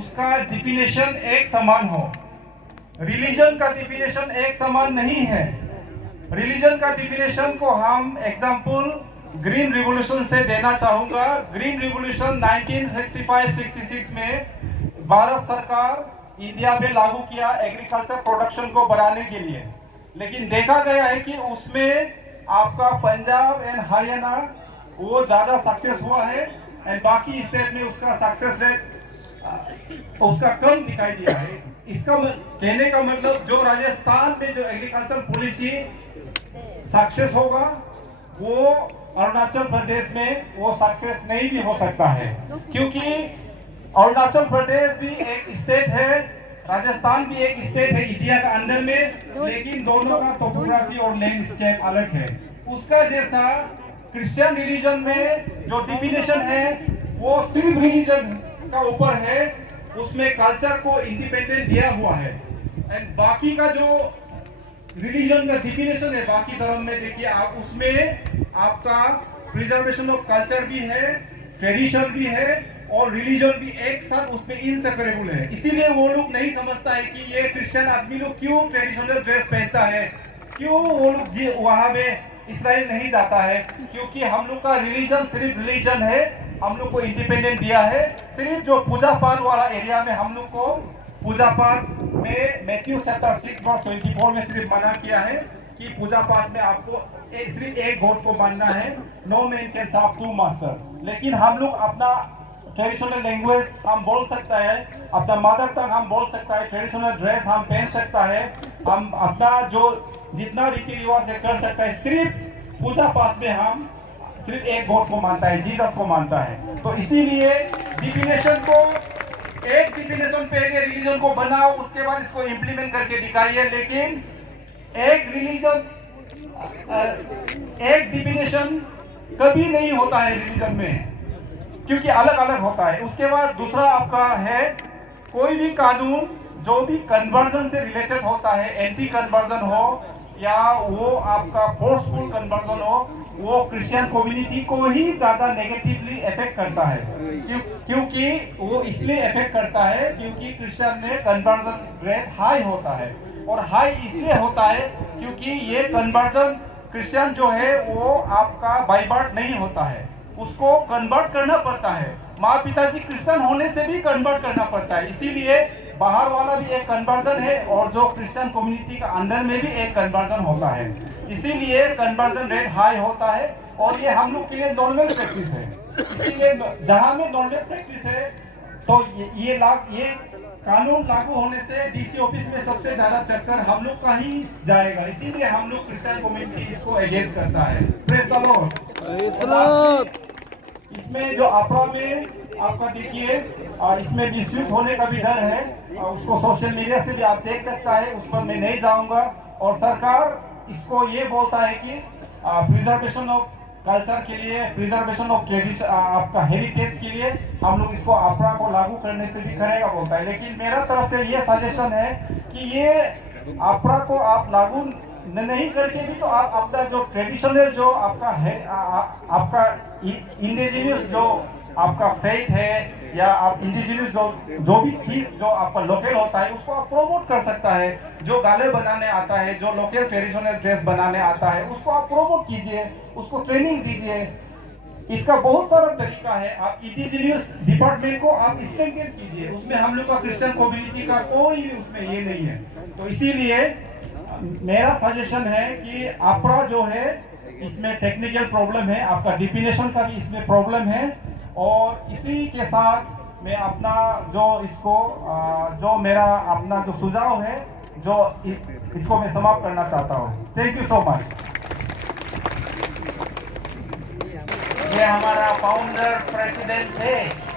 उसका डिफिनेशन एक समान हो। रिलीजन का डिफिनेशन एक समान नहीं है। रिलीजन का डिफिनेशन को हम एग्जाम्पल ग्रीन रिवॉल्यूशन से देना चाहूंगा। ग्रीन रिवॉल्यूशन 1965-66 में भारत सरकार इंडिया में लागू किया एग्रीकल्चर प्रोडक्शन को बढ़ाने के लिए। लेकिन देखा गया है कि उसमें आपका पंजाब एंड हरियाणा वो ज़्यादा सक्सेस हुआ है एंड बाकी स्टेट में उसका सक्सेस रेट उसका कम दिखाई दिया है। इसका कहने का मतलब जो राजस्थान में जो एग्रीकल्चर पॉलिसी सक्सेस होगा वो अरुणाचल प्रदेश में वो सक्सेस नहीं भी हो सकता है, क्योंकि अरुणाचल प्रदेश भी एक स्टेट है, राजस्थान भी एक स्टेट है इंडिया का अंदर में, लेकिन दोनों का टोपोग्राफी और लैंडस्केप अलग है। उसका जैसा क्रिश्चियन रिलीजन में जो डिफिनेशन है वो सिर्फ रिलीजन का ऊपर है, उसमें कल्चर को इंडिपेंडेंट दिया हुआ है। एंड बाकी का जो रिलीजन का डिफिनेशन है बाकी धर्म में देखिए आप, उसमें आपका प्रिजर्वेशन ऑफ कल्चर भी है, ट्रेडिशन भी है और रिलीजन भी एक साथ उसमें इनसेपरेबल है। इसीलिए वो लोग नहीं समझता है कि ये क्रिश्चियन आदमी लोग क्यों ट्रेडिशनल ड्रेस पहनता है, क्यों वो लोग जी वहां में इसराइल नहीं जाता है, क्योंकि हम लोग का रिलीजन सिर्फ रिलीजन है, हम लोग को इंडिपेंडेंट दिया है। सिर्फ जो पूजा पाठ वाला एरिया में हम लोग को पूजा पाठ में मैथ्यू चैप्टर 6:24 में सिर्फ मना किया है कि पूजा पाठ में आपको सिर्फ एक गॉड को मानना है, no man can serve two master. लेकिन हम लोग अपना ट्रेडिशनल लैंग्वेज हम बोल सकता है, अपना मदर टंग हम बोल सकता है, ट्रेडिशनल ड्रेस हम पहन सकता है, हम अपना जो जितना रीति रिवाज है कर सकता है। सिर्फ पूजा पाठ में हम सिर्फ एक गॉड को मानता है, जीसस को मानता है। तो इसीलिए डिफिनेशन को एक डिफिनेशन पहले रिलीजन को बनाओ, उसके बाद इसको इंप्लीमेंट करके दिखाइए। लेकिन एक रिलीजन एक डिफिनेशन कभी नहीं होता है रिलीजन में, क्योंकि अलग अलग होता है। उसके बाद दूसरा आपका है कोई भी कानून जो भी कन्वर्जन से रिलेटेड होता है, एंटी कन्वर्जन हो या वो आपका फोर्सफुल कन्वर्जन हो, वो क्रिश्चियन कम्युनिटी को ही ज़्यादा नेगेटिवली इफेक्ट करता है। क्योंकि वो इसलिए इफेक्ट करता है क्योंकि क्रिश्चियन में कन्वर्जन रेट हाई होता है, और हाई इसलिए होता है क्योंकि ये कन्वर्जन क्रिश्चियन जो है वो आपका बाय बर्थ नहीं होता है, उसको कन्वर्ट करना पड़ता है। माँ पिताजी क्रिश्चियन होने से भी कन्वर्ट करना पड़ता है। इसीलिए बाहर वाला भी एक कन्वर्जन है और जो क्रिश्चियन कम्युनिटी का अंदर में भी एक कन्वर्जन होता है। इसीलिए कन्वर्जन रेट हाई होता है और ये हम लोग के लिए नॉर्मल प्रैक्टिस है। इसीलिए जहाँ में नॉर्मल प्रैक्टिस है तो ये कानून लागू होने से डीसी ऑफिस में सबसे ज्यादा चक्कर हम लोग का ही जाएगा। इसीलिए हम लोग क्रिश्चियन कम्युनिटी इसको अगेंस्ट करता है। Praise the Lord. इसमें जो अपरा में आपका देखिए इसमें मिसयूज होने का भी डर है, उसको सोशल मीडिया से भी आप देख सकता है, उस पर मैं नहीं जाऊंगा। और सरकार इसको ये बोलता है कि प्रिजर्वेशन ऑफ कल्चर के लिए, प्रिजर्वेशन ऑफ ट्रेडिशन आपका हेरिटेज के लिए हम लोग इसको अपरा को लागू करने से भी करेगा बोलता है। लेकिन मेरा तरफ से ये सजेशन है कि ये अपरा को आप लागू नहीं करके भी तो आप अपना जो ट्रेडिशनल जो आपका है आपका इंडिजिनियस जो आपका फेट है या आप इंडिजिनियस जो भी चीज जो आपका लोकल होता है उसको आप प्रोमोट कर सकता है। जो गाले बनाने आता है, जो लोकल ट्रेडिशनल ड्रेस बनाने आता है, उसको आप प्रोमोट कीजिए, उसको ट्रेनिंग दीजिए। इसका बहुत सारा तरीका है। आप इंडिजिनियस डिपार्टमेंट को आप स्ट्रेंथन कीजिए, उसमें हम लोग का क्रिश्चियन कम्युनिटी का कोई भी उसमें ये नहीं है। तो इसीलिए मेरा सजेशन है कि अपरा जो है इसमें टेक्निकल प्रॉब्लम है, आपका डिफिनेशन का भी इसमें प्रॉब्लम है। और इसी के साथ मैं अपना जो इसको जो मेरा अपना जो सुझाव है जो इसको मैं समाप्त करना चाहता हूँ। Thank you so much. ये हमारा फाउंडर प्रेसिडेंट थे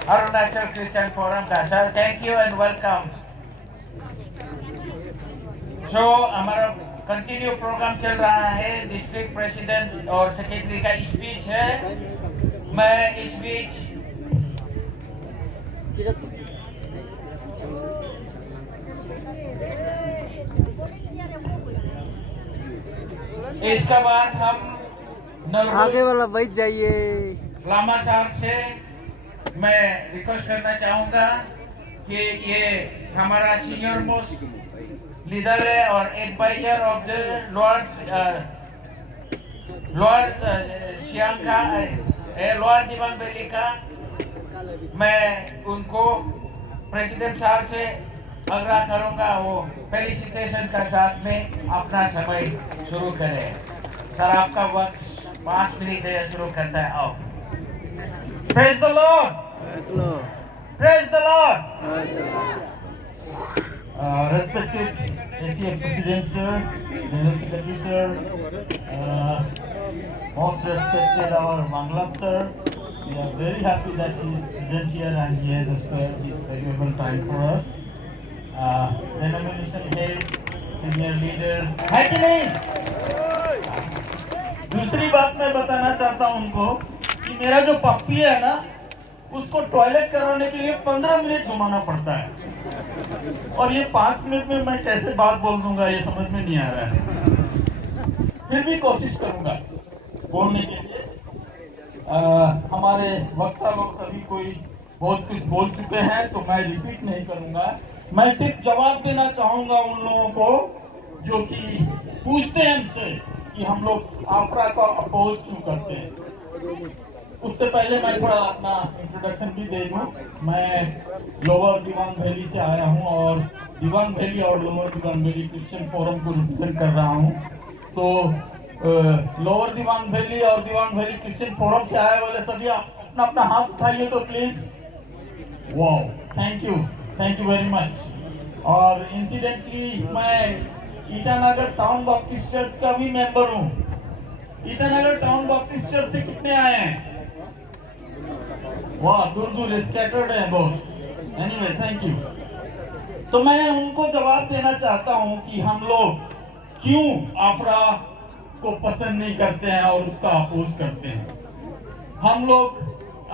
अरुणाचल क्रिश्चियन फोरम का। Sir thank you and welcome. जो हमारा कंटिन्यू प्रोग्राम चल रहा है, डिस्ट्रिक्ट प्रेसिडेंट और सेक्रेटरी का स्पीच है। मैं इस बीच इसके बाद हम आगे वाला बैठ जाइए। लामा साहब से मैं रिक्वेस्ट करना चाहूँगा कि ये हमारा सीनियर मोस्ट लीडर है और advisor of the lower Siang का लोअर दिबांग वैली का। मैं उनको प्रेसिडेंट साहब से आग्रह करूंगा वो फेलिसिटेशन का साथ में अपना समय शुरू करें। सर आपका वक्त 5 मिनट है, शुरू करता है। आओ। Praise the Lord. Praise the Lord. Praise the Lord. Praise the Lord. Respected ACA President sir, General Secretary sir, most respected our Manglat sir. We are very happy that he is present here and he has spared his valuable time for us. Denomination heads, senior leaders, है कि नहीं? दूसरी बात मैं बताना चाहता हूं उनको कि मेरा जो पप्पी है ना, उसको टॉयलेट कराने के लिए 15 मिनट घुमाना पड़ता है और ये 5 मिनट में मैं कैसे बात बोल दूंगा ये समझ में नहीं आ रहा है। फिर भी कोशिश करूंगा बोलने के लिए। हमारे वक्ता लोग सभी कोई बहुत कुछ बोल चुके हैं तो मैं रिपीट नहीं करूंगा। मैं सिर्फ जवाब देना चाहूंगा उन लोगों को जो कि पूछते हैं हमसे कि हम लोग आफरा को अपोज क्यों करते हैं। उससे पहले मैं थोड़ा अपना इंट्रोडक्शन भी दे दूं। मैं लोअर दिबांग वैली से आया हूं और दिबांग वैली और lower Dibang valley Christian forum को रिप्रेजेंट कर रहा हूं। तो लोअर दिबांग वैली और दिबांग वैली क्रिश्चियन फोरम से आए वाले सभी अपना अपना हाथ उठाइए तो please. Wow, thank you very much. और इंसिडेंटली मैं ईटानगर टाउन बैप्टिस्ट चर्च का भी मेंबर हूँ। ईटानगर टाउन बैप्टिस्ट चर्च से कितने आए हैं? वाह, दूर दूर स्कैटर्ड है बहुत। Anyway, thank you. तो मैं उनको जवाब देना चाहता हूँ कि हम लोग क्यों आफरा को पसंद नहीं करते हैं और उसका अपोज करते हैं। हम लोग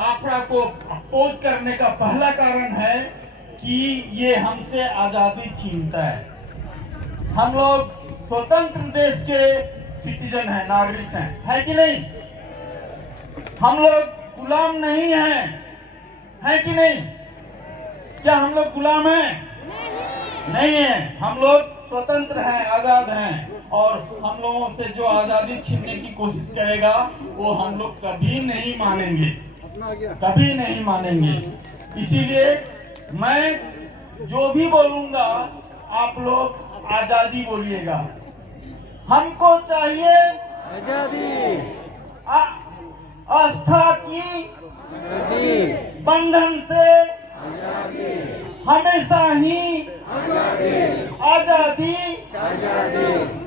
आफरा को अपोज करने का पहला कारण है कि ये हमसे आजादी छीनता है। हम लोग स्वतंत्र देश के सिटीजन हैं, नागरिक हैं, है कि नहीं? हम लोग गुलाम नहीं हैं, है कि नहीं? क्या हम लोग गुलाम हैं? नहीं है। हम लोग स्वतंत्र हैं, आजाद हैं और हम लोगों से जो आजादी छीनने की कोशिश करेगा वो हम लोग कभी नहीं मानेंगे, कभी नहीं मानेंगे। इसीलिए मैं जो भी बोलूंगा आप लोग आजादी बोलिएगा। हमको चाहिए आजादी, आस्था की आजादी, बंधन से आजादी, हमेशा ही आजादी, आजादी। आजादी।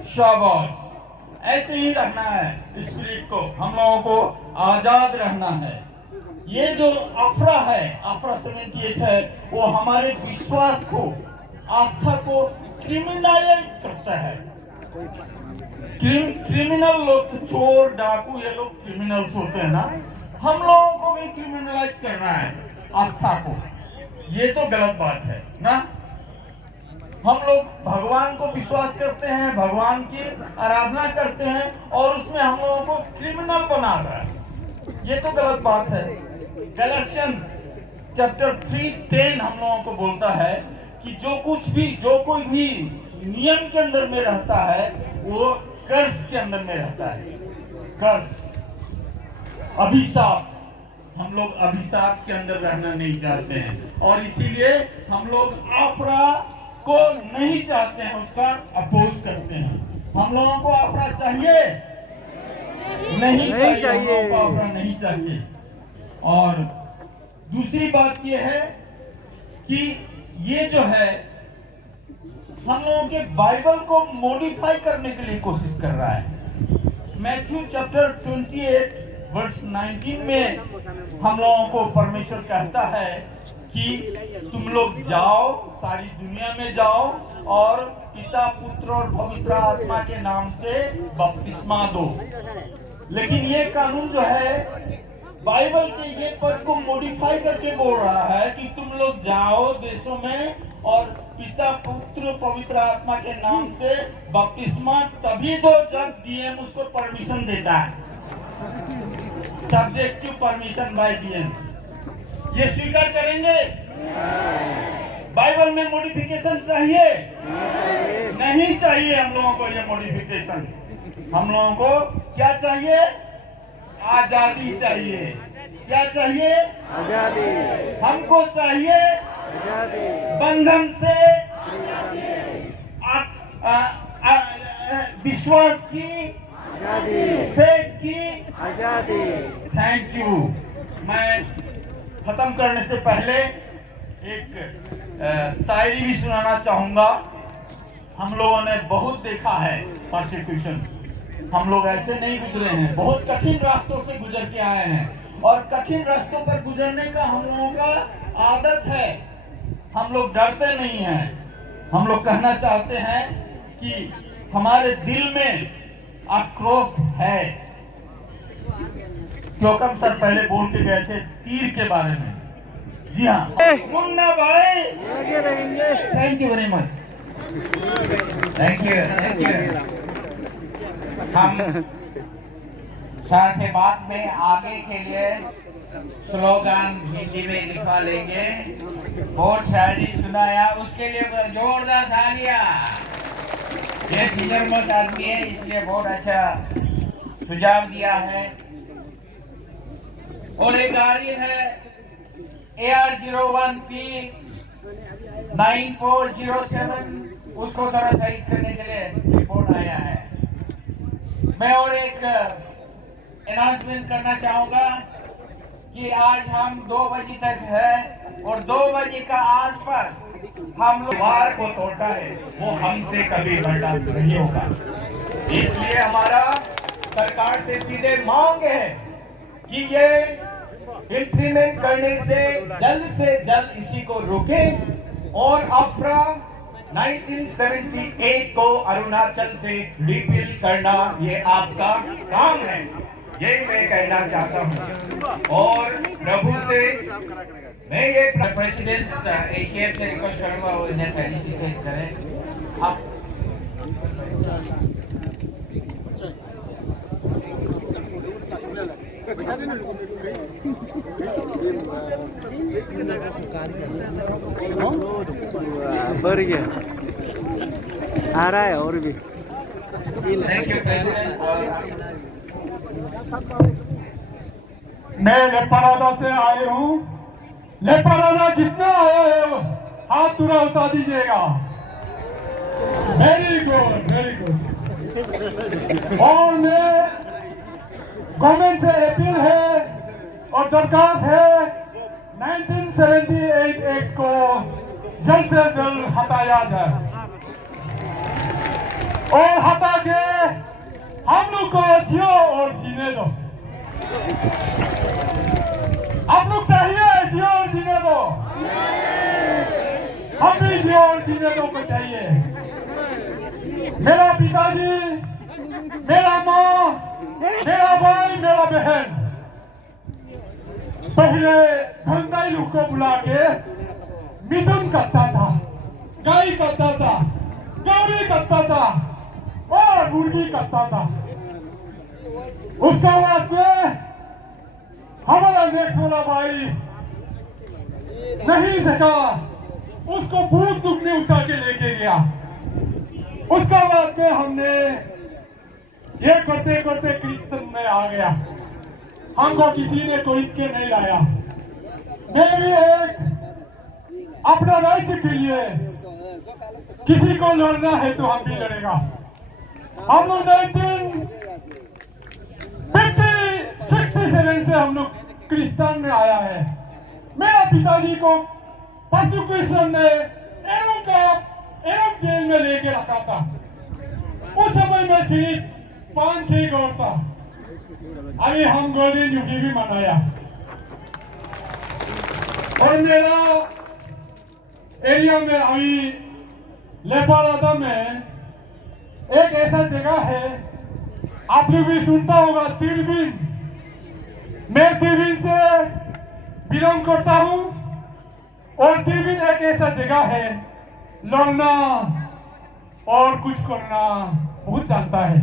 शाबाश, ऐसे ही रखना है स्पिरिट को। हम लोगों को आजाद रहना है। ये जो आफरा है, आफरा 78 है, वो हमारे विश्वास को, आस्था को क्रिमिनलाइज करता है। क्रिमिनल लोग, चोर डाकू, ये लोग क्रिमिनल्स होते हैं ना, हम लोगों को भी क्रिमिनलाइज करना है आस्था को। ये तो गलत बात है ना। हम लोग भगवान को विश्वास करते हैं, भगवान की आराधना करते हैं और उसमें हम लोगों को क्रिमिनल बना रहा है। ये तो गलत बात है। गैलेशियंस चैप्टर 3:10 हम लोगों को बोलता है कि जो कोई भी नियम के अंदर में रहता है वो कर्स के अंदर में रहता है। कर्स, अभिशाप। हम लोग अभिशाप के अंदर रहना नहीं चाहते हैं और इसीलिए हम लोग आफरा को नहीं चाहते हैं, उसका अपोज करते हैं। हम लोगों को आफरा चाहिए? नहीं चाहिए। हम लोगों को आफरा नहीं चाहिए। और दूसरी बात यह है कि ये जो है हम लोगों के बाइबल को मॉडिफाई करने के लिए कोशिश कर रहा है। मैथ्यू चैप्टर 28 वर्स 19 में हम लोगों को परमेश्वर कहता है कि तुम लोग जाओ, सारी दुनिया में जाओ और पिता, पुत्र और पवित्र आत्मा के नाम से बपतिस्मा दो। लेकिन ये कानून जो है बाइबल के ये पद को मॉडिफाई करके बोल रहा है कि तुम लोग जाओ देशों में और पिता, पुत्र, पवित्र आत्मा के नाम से बपतिस्मा तभी दो जब डीएम उसको परमिशन देता है। Subject to permission by DM. ये स्वीकार करेंगे? संविधान में मॉडिफिकेशन चाहिए? नहीं चाहिए हम लोगों को ये मॉडिफिकेशन। हम लोगों को क्या चाहिए? आजादी चाहिए। क्या चाहिए? आजादी। हमको चाहिए आजादी। बंधन से विश्वास की, आजादी। फेथ की आजादी। Thank you. मैं खत्म करने से पहले एक शायरी भी सुनाना चाहूंगा। हम लोगों ने बहुत देखा है परसिक्यूशन। हम लोग ऐसे नहीं गुजरे हैं, बहुत कठिन रास्तों से गुजर के आए हैं और कठिन रास्तों पर गुजरने का हम लोगों का आदत है। हम लोग डरते नहीं हैं। हम लोग कहना चाहते हैं कि हमारे दिल में आक्रोश है। क्योंकि सर पहले बोल के गए थे तीर के बारे में। जी हाँ, मुन्ना भाई लगे रहेंगे। Thank you very much. Thank you. हम सर से बात में आगे के लिए स्लोगन हिंदी में लिखवा लेंगे। बहुत शायरी सुनाया, उसके लिए जोरदार तालियां। ये सीनियर मोस्ट आदमी है, इसलिए बहुत अच्छा सुझाव दिया है। और एक गाड़ी है AR01P 9407, उसको थोड़ा सही करने के लिए रिपोर्ट आया है। मैं और एक अनाउंसमेंट करना चाहूंगा कि आज हम 2 बजे तक है और 2 बजे का आसपास हम लोग वार को तोड़ता है, वो हमसे कभी बर्दाश्त नहीं होगा। इसलिए हमारा सरकार से सीधे मांग है कि ये इंप्लीमेंट करने से जल्द इसी को रोके और अफ्रा 1978 को अरुणाचल से रिपील करना ये आपका काम है। यही मैं कहना चाहता हूँ और प्रभु से मैं ये प्रेसिडेंट एशियन से रिक्वेस्ट करूंगा वो इन्हें फेलिसिटेट करें। आप बढ़ गया, आ रहा है और भी। Thank you president. मैं लेपारादा से आए हूँ। लेपारादा जितना आया है हाथ पूरा उठा दीजिएगा। Very good, very good. और मैं गवर्नमेंट से अपील है और दरखास्त है 1978 एक्ट को जल्द से जल्द हटाया जाए और हटा के हम लोग को जियो और जीने दो। आप लोग चाहिए जियो और जीने दो, हम भी जियो और जीने दो को चाहिए। मेरा पिताजी, मेरा माँ, मेरा भाई, मेरा बहन पहले धंधाई लोग को बुला के मिथुन करता था, गाय करता था, गौरी करता था और मुर्गी करता था। उसका बाद में हमारा नेक्स्ट वाला भाई नहीं सका, उसको भूत दुख ने उठा के लेके गया। उसका बाद में हमने ये करते करते क्रिश्चियन में आ गया। हमको किसी ने कोई के नहीं लाया। मैं भी एक अपना राज्य के लिए किसी को लड़ना है तो हम भी लड़ेगा। हम लोग 1967 से हम लोग क्रिश्चियन में आया है। मेरा पिताजी को परसिक्यूशन ने एवं जेल में लेके रखा था। उस समय में सिर्फ 5-6 गौर था। अभी हम गोल्डन जुबली भी मनाया और मेरा एरिया में अभी लेपारादा में एक ऐसा जगह है, आप लोग भी सुनता होगा, तिरबिन। मैं तिरबिन से बिलोंग करता हूँ और तिरबिन एक ऐसा जगह है, लड़ना और कुछ करना बहुत जानता है,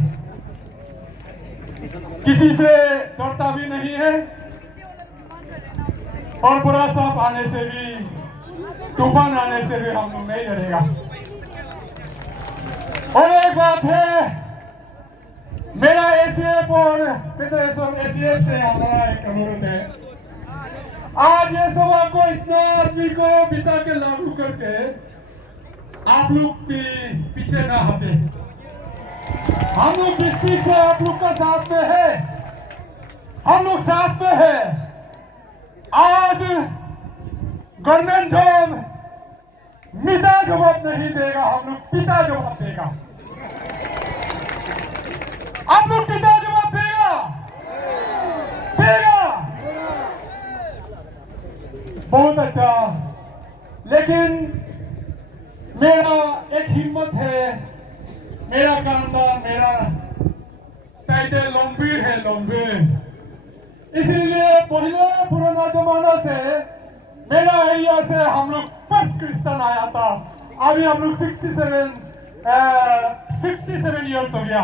किसी से डरता भी नहीं है और बुरा सांप आने से भी तूफान आने से भी हम लोग नहीं डरेगा। और एक बात है, मेरा एसीएफ और एसीएफ से हमारा एक अनुरोध है, आज ये सभा को इतना आदमी को बिता के लागू करके आप लोग भी पीछे ना हटे। हम लोग डिस्ट्रिक्ट से आप लोग का साथ में है, हम लोग साथ में है। आज गवर्नमेंट जॉब मिटा जवाब नहीं देगा, हम लोग पिता जवाब देगा। आप लोग पिता जवाब देगा, देगा। बहुत अच्छा, लेकिन मेरा एक हिम्मत है, मेरा खानदान, मेरा टाइटल लंबीर है, लंबीर। इसलिए पहले पुराना जमाना से मेरा एरिया से हम लोग फर्स्ट क्रिश्चियन आया था। अभी हम लोग 67 ईयर्स हो गया।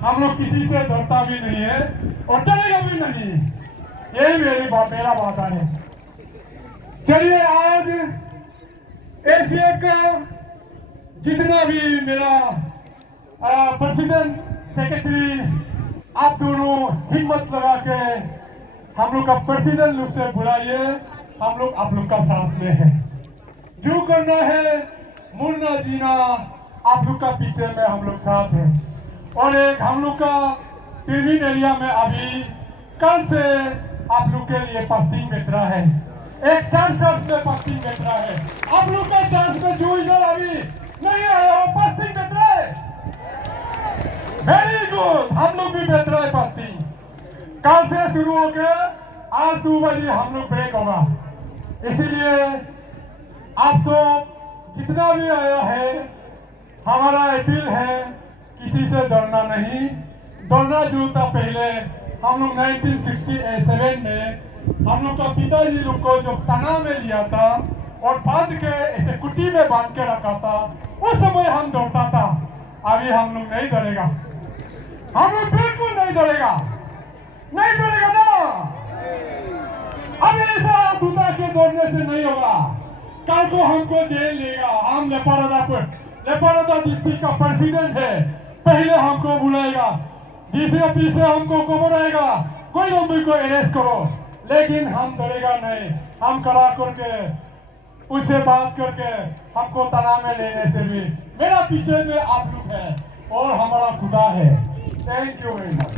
हम लोग किसी से डरता भी नहीं है और डरेगा भी नहीं। यही मेरा बात है। चलिए, आज एशिया का जितना भी मेरा प्रेसिडेंट सेक्रेटरी, आप दोनों हिम्मत लगा के हम लोग का प्रेसिडेंट लोग से बुलाइए। हम लोग आप लोग का साथ में है, जो करना है मुड़ना जीना, आप लोग का पीछे में हम लोग साथ हैं। और एक हम लोग का टीविन एरिया में अभी कल से आप लोग के लिए फास्टिंग बैठ रहा है। एक चांस में फास्टिंग बैठ रहा है। आप लोग का चांस में जो इधर अभी नहीं आया वो फास्टिंग बैठ रहा है। वेरी गुड, हम लोग भी बैठ रहे हैं फास्टिंग। कल से शुरू होकर आज 2 बजे हम लोग ब्रेक होगा। इसीलिए आप सब जितना भी आया है, हमारा अपील है, किसी से डरना नहीं। डरना जो था पहले, हम लोग 1967 में हम लोग का पिताजी लोग को जो तना में लिया था और बांध के ऐसे कुटी में बांध के रखा था, उस समय हम डरता था। अभी हम लोग नहीं डरेगा, हम लोग बिल्कुल नहीं डरेगा, नहीं डरेगा ना। अब ऐसा दूता के दौड़ने से नहीं होगा। कल को हमको जेल लेगा। हम लेपारादा डिस्ट्रिक्ट का प्रेसिडेंट है, पहले हमको बुलाएगा, डीसीपी से हमको खबर आएगा, कोई लोग को अरेस्ट करो, लेकिन हम डरेगा नहीं। हम कड़ा करके उससे बात करके हमको तना में लेने से भी मेरा पीछे में आप लोग है और हमारा खुदा है। Thank you very much.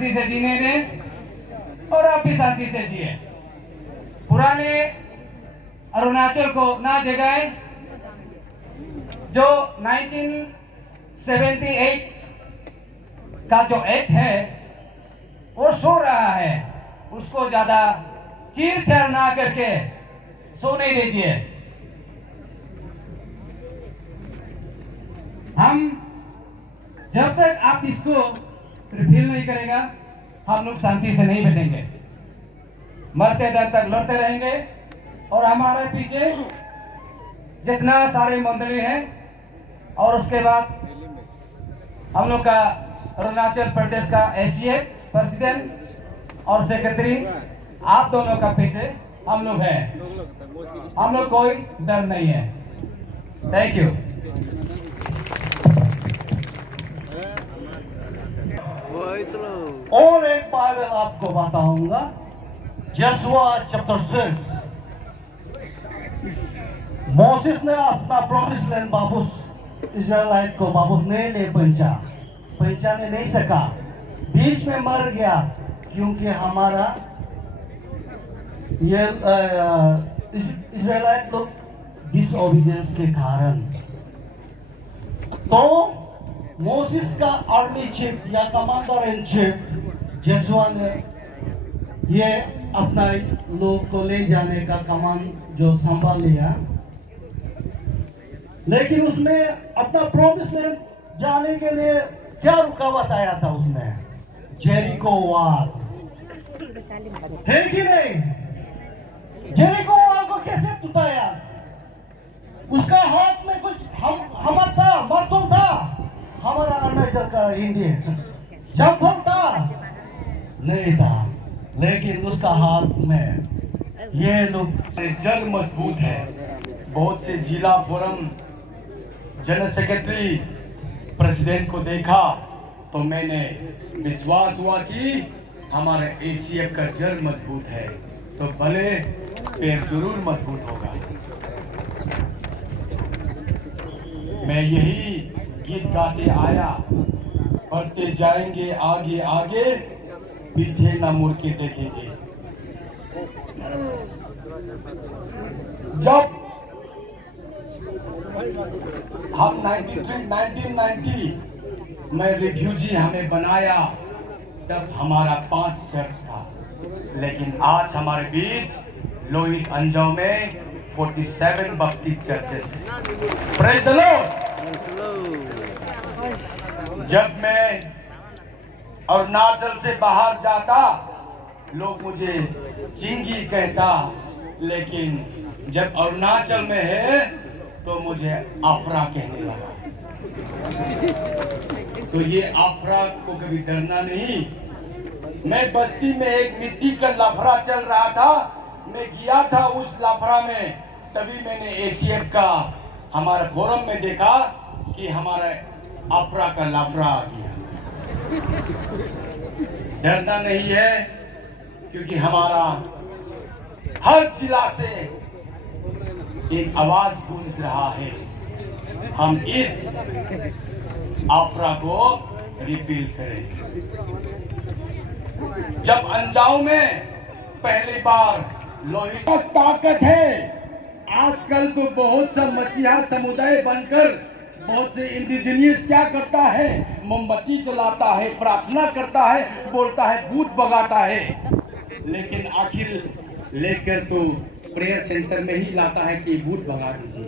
शांति से जीने दें और आप भी शांति से जिए। पुराने अरुणाचल को ना जगाए। जो 1978 का जो एक्ट है वो सो रहा है, उसको ज्यादा चीर चैर ना करके सोने दीजिए। हम जब तक आप इसको रिफिल नहीं करेगा, हम लोग शांति से नहीं बैठेंगे। मरते दम तक लड़ते रहेंगे। और हमारे पीछे जितना सारे मंडली हैं, और उसके बाद हम लोग का अरुणाचल प्रदेश का एसीएफ प्रेसिडेंट और सेक्रेटरी, आप दोनों का पीछे हम लोग हैं। हम लोग कोई डर नहीं है। Thank you. और एक बाइबल आपको बताऊंगा, यहोशुआ चैप्टर 6। मोसेस ने अपना प्रॉमिस लैंड वापस इजराइलाइट को वापस नहीं ले पहुंचाने नहीं सका, बीच में मर गया, क्योंकि हमारा ये इजराइलाइट लोग डिसओबीडियंस के कारण। तो मोसेस का आर्मी चीफ या कमांडर इन चीफ यहोशुआ ने ये अपना लोग को ले जाने का कमान जो संभाल लिया, लेकिन उसमें अपना प्रॉमिस लैंड जाने के लिए क्या रुकावट आया था? उसमें जेरिको वॉल है कि नहीं? जेरिको वॉल को कैसे टूटाया? उसका हाथ में कुछ हमर था, मरतुम था, हमारा अरुणाचल का इंडिया जंफल था नहीं था, लेकिन उसका हाथ में ये लोग जन मजबूत है। बहुत से जिला फोरम जनरल सेक्रेटरी प्रेसिडेंट को देखा तो मैंने विश्वास हुआ कि हमारे एसीएफ का जड़ मजबूत है तो भले पैर जरूर मजबूत होगा। मैं यही गीत गाते आया, बढ़ते जाएंगे आगे आगे, पीछे ना मुड़ के देखेंगे। जब हम 1990 में रिफ्यूजी हमें बनाया तब हमारा 5 चर्च था, लेकिन आज हमारे बीच लोहित अंजाव में 47 बप्टिस्ट चर्चेस हैं। Praise the Lord. जब मैं अरुणाचल से बाहर जाता लोग मुझे चिंगी कहता, लेकिन जब अरुणाचल में है तो मुझे अफरा कहने लगा। तो ये अफरा को कभी डरना नहीं। मैं बस्ती में एक मिट्टी का लफड़ा चल रहा था, मैं गया था उस लफड़ा में, तभी मैंने एसीएफ का हमारे फोरम में देखा कि हमारा अफरा का लफड़ा आ गया। डरना नहीं है, क्योंकि हमारा हर जिला से एक आवाज गूंज रहा है। हम इस अफरा को रिपील करें। जब अंजाव में पहली बार लोहित ताकत है। आजकल तो बहुत सा मसीहा समुदाय बनकर बहुत से इंडिजिनियस क्या करता है, मोमबत्ती जलाता है, प्रार्थना करता है, बोलता है भूत भगाता है, लेकिन आखिर लेकर तो प्रेयर सेंटर में ही लाता है कि भूत भगा दीजिए।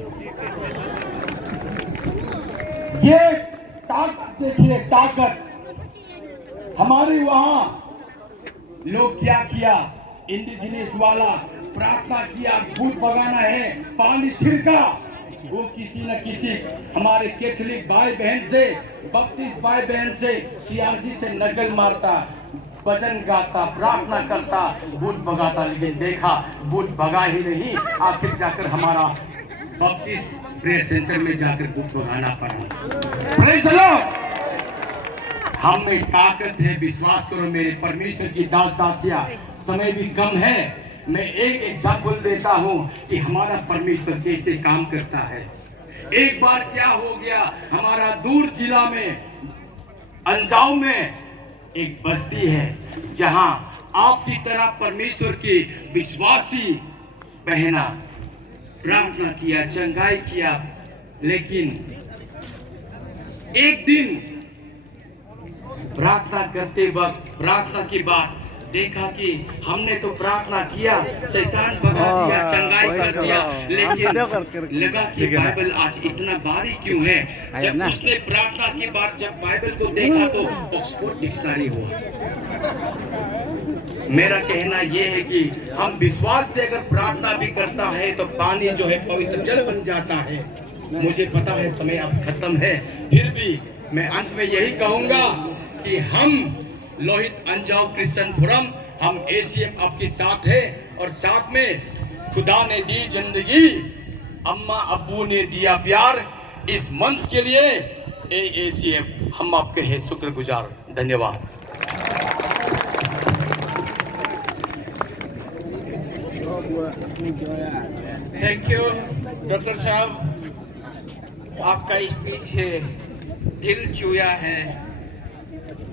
ये ताकत देखिए, ताकत हमारे वहां लोग क्या किया, इंडिजिनियस वाला प्रार्थना किया, भूत भगाना है, पानी छिड़का, वो किसी न किसी हमारे कैथोलिक भाई बहन से, बपतिस्म भाई बहन से, सियासी से नकल मारता, भजन गाता, प्रार्थना करता, भूत भगाता, लेकिन देखा भूत भगा ही नहीं, आखिर जाकर हमारा बपतिस्म प्रेयर सेंटर में जाकर भूत भगाना पड़ा। Praise the Lord. हम में ताकत है, विश्वास करो मेरे परमेश्वर की दास दासिया। समय भी कम है, मैं एक एग्जाम्पल देता हूँ कि हमारा परमेश्वर कैसे काम करता है। एक बार क्या हो गया, हमारा दूर जिला में अंजाव में एक बस्ती है जहां आपकी तरह परमेश्वर की विश्वासी बहना प्रार्थना किया, चंगाई किया, लेकिन एक दिन प्रार्थना करते वक्त, प्रार्थना के बाद देखा कि हमने तो प्रार्थना किया, शैतान भगा दिया, चंगाई कर दिया, लेकिन लगा कि बाइबल आज इतना भारी क्यों है। जब उसने प्रार्थना के बाद जब बाइबल को देखा तो ऑक्सफोर्ड डिक्शनरी हुआ। मेरा कहना यह है कि हम विश्वास से अगर प्रार्थना भी करता है तो पानी जो है पवित्र जल बन जाता है। मुझे पता है समय अब खत्म है, फिर भी मैं अंत में यही कहूंगा कि हम लोहित अंजाव क्रिश्चियन फोरम, हम एसीएफ आपके साथ है, और साथ में खुदा ने दी जिंदगी, अम्मा अब्बू ने दिया प्यार, इस मंच के लिए एसीएफ हम आपके हैं शुक्रगुजार। धन्यवाद। थैंक यू डॉक्टर साहब, आपका स्पीच दिल छूया है,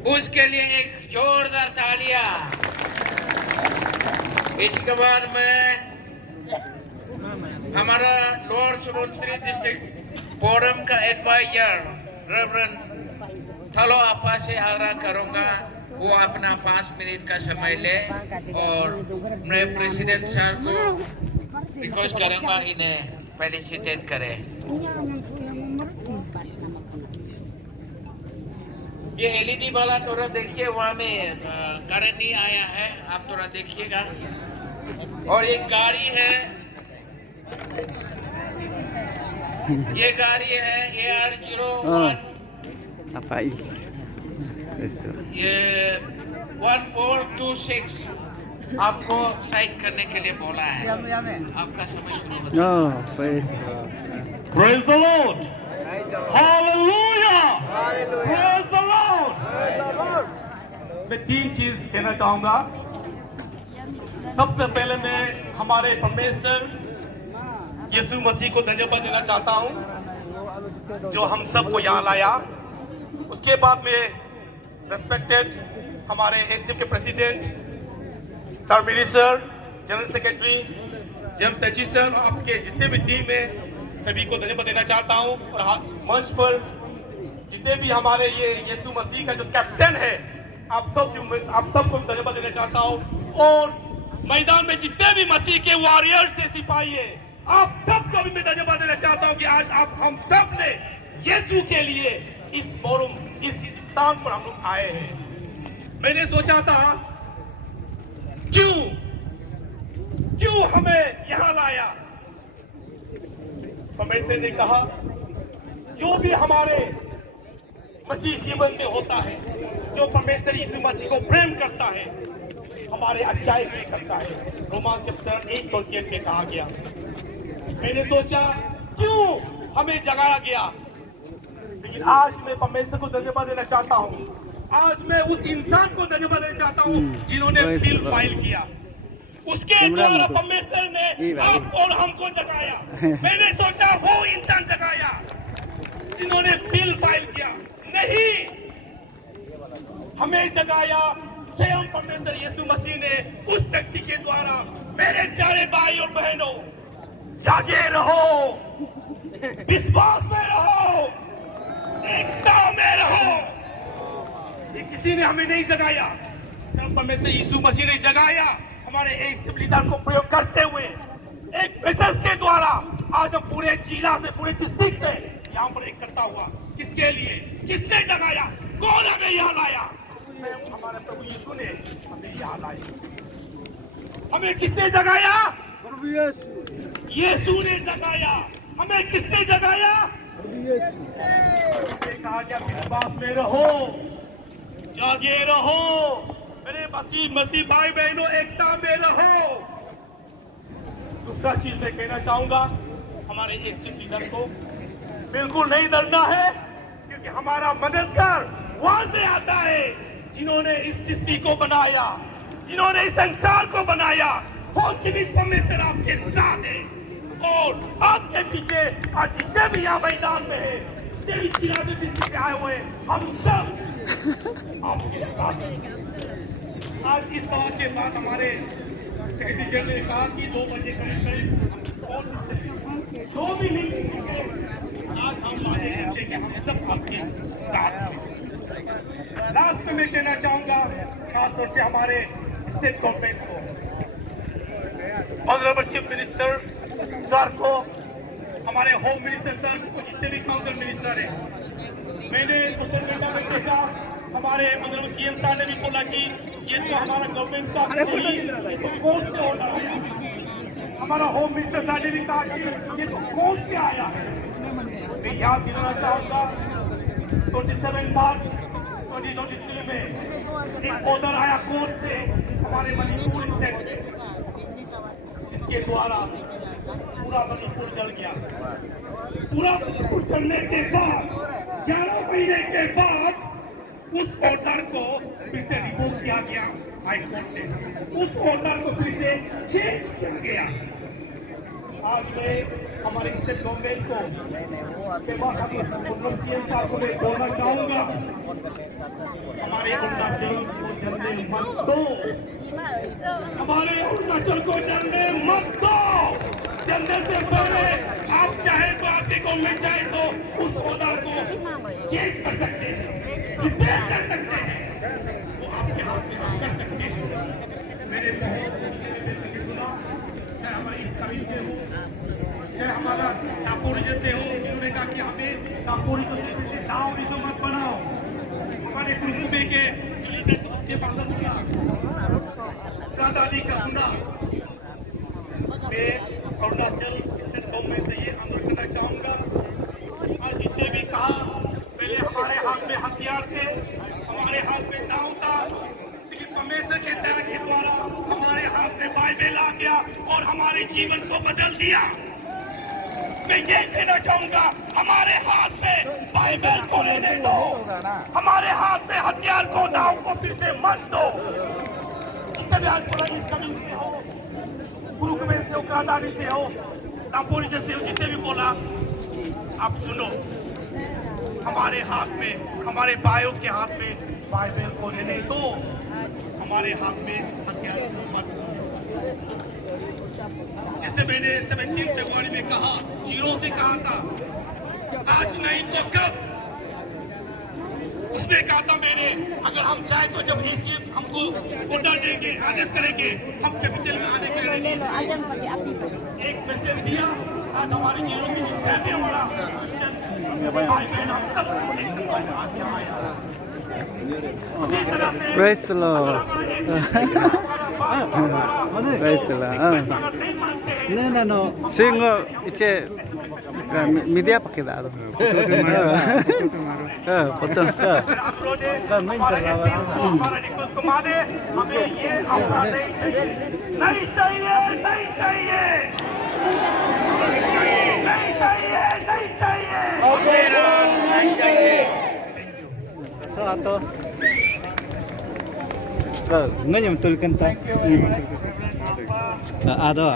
उसके लिए एक जोरदार तालियां। इसके बाद में हमारा लोअर सुबनसिरी डिस्ट्रिक्ट फोरम का एडवाइजर रेवरेंड थलो आपा से आग्रह करूंगा वो अपना 5 मिनट का समय ले, और मैं प्रेसिडेंट सर को रिक्वेस्ट करूंगा इन्हें फेलिसिटेट करें। ये एलईडी वाला थोड़ा देखिए, वहाँ में करंट नहीं आया है, आप थोड़ा देखिएगा। और एक गाड़ी है, ये गाड़ी है AR01, ये 1426 आपको साइड करने के लिए बोला है। आपका समय शुरू होता है। No, praise God. Praise the Lord. Hallelujah. Praise the Lord. मैं 3 चीज कहना चाहूंगा। सबसे पहले मैं हमारे परमेश्वर यीशु मसीह को धन्यवाद देना चाहता हूं जो हम सबको यहाँ लाया। उसके बाद में रेस्पेक्टेड हमारे एसीएम के president, third minister, general secretary James तैची सर और आपके जितने भी टीम है सभी को धन्यवाद देना चाहता हूं। और मंच पर जितने भी हमारे ये यीशु मसीह का जो कैप्टन है आप सबको धन्यवाद देना चाहता हूं। और मैदान में जितने भी मसीह के वॉरियर्स से सिपाही है आप सबको भी मैं धन्यवाद देना चाहता हूं कि आज आप हम सब ने यीशु के लिए इस फोरम इस स्थान पर हम लोग आए हैं। मैंने सोचा था क्यों हमें यहां लाया। परमेश्वर ने कहा जो भी हमारे मसीह जीवन में होता है, जो परमेश्वर यीशु मसीह को प्रेम करता है, हमारे अच्छाई के लिए करता है। रोमांस चैप्टर 1:8 में कहा गया। मैंने सोचा क्यों हमें जगाया गया, लेकिन आज मैं परमेश्वर को धन्यवाद देना चाहता हूं। आज मैं उस इंसान को धन्यवाद देना चाहता हूं जिन्होंने बिल फाइल किया। उसके द्वारा परमेश्वर ने आप और हमको जगाया। मैंने सोचा वो इंसान जगाया जिन्होंने बिल फाइल किया, नहीं हमें जगाया स्वयं परमेश्वर यीशु मसीह ने उस व्यक्ति के द्वारा। मेरे प्यारे भाई और बहनों, जागे रहो, विश्वास में रहो, एकता में रहो। ये किसी ने हमें नहीं जगाया, स्वयं परमेश्वर यीशु मसीह ने जगाया। हमारे एक लीडर को प्रयोग करते हुए एक मैसेज के द्वारा आज हम पूरे जिला से पूरे डिस्ट्रिक्ट से यहाँ पर इकट्ठा हुआ। किसके लिए, किसने जगाया, कौन हमें यहाँ लाया? हमारे प्रभु यीशु ने हमें यहाँ लाया। हमें किसने जगाया? यीशु ने जगाया। हमें किसने जगाया? हमें कहा गया विश्वास में रहो, जागे रहो, मेरे मसीह भाई बहनों एकता में रहो। दूसरा चीज मैं कहना चाहूंगा हमारे एसीएम लीडर को बिल्कुल नहीं डरना है, क्योंकि हमारा मददगार वहां से आता है जिन्होंने इस सृष्टि को बनाया, जिन्होंने इस संसार को बनाया। वो जीवित परमेश्वर आपके साथ है और आपके पीछे आज जितने भी यहाँ मैदान में है, जितने भी चिरागे डिस्ट्रिक्ट से आए हुए, हम सब आपके साथ हैं। आज इस सभा के बाद हमारे सेक्रेटरी जनरल ने कहा कि 2 बजे करीब जो भी नहीं मिलेंगे, आज हम वादे करते कि हम सब आपके साथ हैं। लास्ट में मैं कहना चाहूंगा खासतौर से हमारे स्टेट गवर्नमेंट को, ऑनरेबल चीफ मिनिस्टर सर को, हमारे होम मिनिस्टर सर को, जितने भी काउंसिल मिनिस्टर हैं। मैंने सोशल मीडिया में देखा हमारे मतलब सीएम साहब ने भी बोला कि ये तो हमारा गवर्नमेंट का नहीं, ये तो कोर्ट से ऑर्डर आया। हमारा होम मिनिस्टर साहब ने भी कहा कि ये तो कोर्ट से आया है। मैं याद दिलाना चाहूंगा 27 मार्च 2023 में एक ऑर्डर आया कोर्ट से हमारे मणिपुर स्टेट में, जिसके द्वारा पूरा मणिपुर जल गया। पूरा मणिपुर जलने के बाद 11 महीने के बाद उस ऑर्डर को फिर से रिवोक किया गया हाई कोर्ट ने। उस ऑर्डर को फिर से चेंज किया गया। आज मैं हमारे स्टेट गवर्नमेंट को सीएम साहब को मैं बोलना चाहूंगा, हमारे अरुणाचल को जलने मत दो, हमारे अरुणाचल को जलने मत दो। जलने से पहले आप चाहे तो आपके गवर्नमेंट चाहे तो उस ऑर्डर को चेंज कर सकते हैं, रिपेयर कर सकते हैं, वो आपके हाथ से आप कर सकते हैं। मेरे चाहे हमारे इस कवि से हो, चाहे हमारा टापुरी जैसे हो, जिन्होंने कहा कि हमें टापुरी को नाव भी जो मत बनाओ। हमारे कुंकुमे के उसके पास सुना, दादी का सुना। मैं अरुणाचल स्टेट गवर्नमेंट से ये अनुरोध करना चाहूंगा, आज जितने भी कहा पहले हमारे हाथ में हथियार थे, हमारे हाथ में नाव था, लेकिन परमेश्वर के दया के द्वारा हमारे जीवन को बदल दिया। मैं ये कहना चाहूंगा, हमारे हाथ में बाइबल को रहने दो, हमारे हाथ में हथियार को नाव को फिर से मत दो। जितने भी आज बोला, इस कम्युनिटी से हो, गुरुकुल से हो, कादानी से हो, रामपुरी से हो, जितने भी बोला, आप सुनो, हमारे हाथ में, हमारे भाइयों के हाथ में बाइबल को रहने दो, हमारे हाथ में हथियार को मत दो। जैसे मैंने 17 फरवरी में कहा, 0 से कहा था, आज नहीं तो कब, उसमें कहा था मैंने, अगर हम चाहे तो जब एसीएम हमको कोटा देंगे, आदेश करेंगे, हम कैपिटल में आने के लिए एक मैसेज दिया। आज हमारे जेलों में जितने भी हमारा भाई बहन, हम सब आज यहाँ आया। इसी तरह से Praise the Lord. Praise the Lord. No. Singo iche media pakai dah tu. Betul. हमारे रिक्वेस्ट को माने, हमें ये हमला नहीं चाहिए, नहीं चाहिए, नहीं चाहिए, नहीं चाहिए, नहीं चाहिए। नहीं चाहिए। Satu. Nggak betulkan tak? Ada.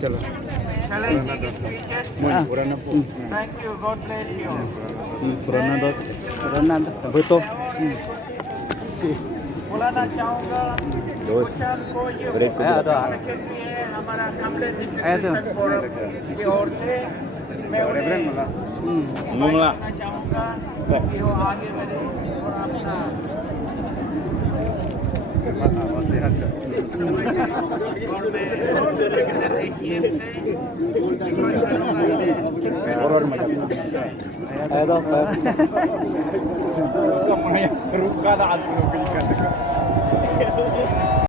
Chalo. Challenging speeches. Thank you. God bless you. Corona betul. बुलाना चाहूँगा किसान को ये सेक्रेटरी है हमारा कमले डिस्ट्रिक्ट फोरम की ओर से मैं उन्हें बुलाना चाहूँगा कि वो आगे बढ़े और अपना Ada.